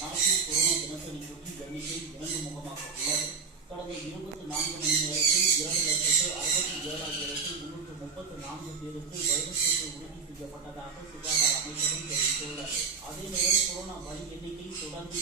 நாட்டில் கொரோனா தினசரி தொற்று எண்ணிக்கை 2 முகமாக உள்ளது. கடந்த 24 மணி நேரத்தில் 2,67,334 பேருக்கு வைரஸ் தொற்று உறுதி செய்யப்பட்டதாக சுகாதார அமைச்சகம் தெரிவித்துள்ளது. அதே நேரம் கொரோனா பலி எண்ணிக்கை தொடர்ந்து